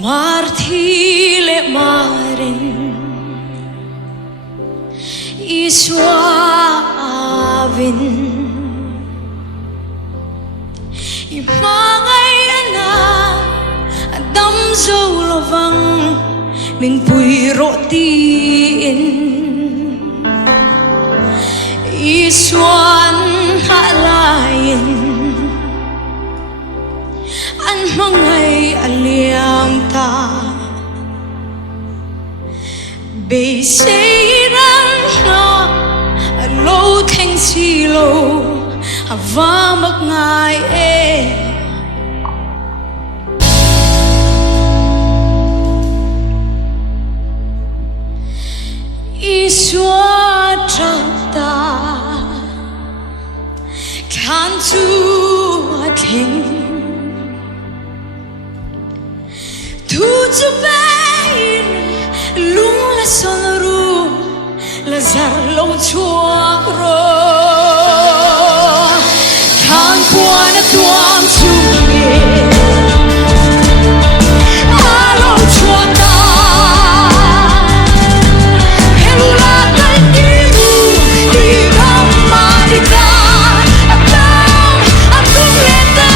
Martile marin iswavin imangay ana adam zaulovang ming puiro tiin iswan halayin an mangay aliam ta beiseiran na alo theng silo havamak ngai iswa trata kan tu atheng tu chubain lung la sonaru la zar lo chuak ro kan quan a tuam chu alo chuak ta helula kai diru di ramma di ta atam atum leta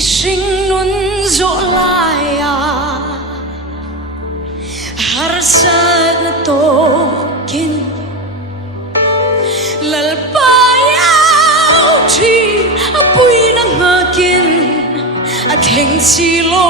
Ising nun zolaya harsat na tokin lalpayaw ti apoy ng akin at heng silo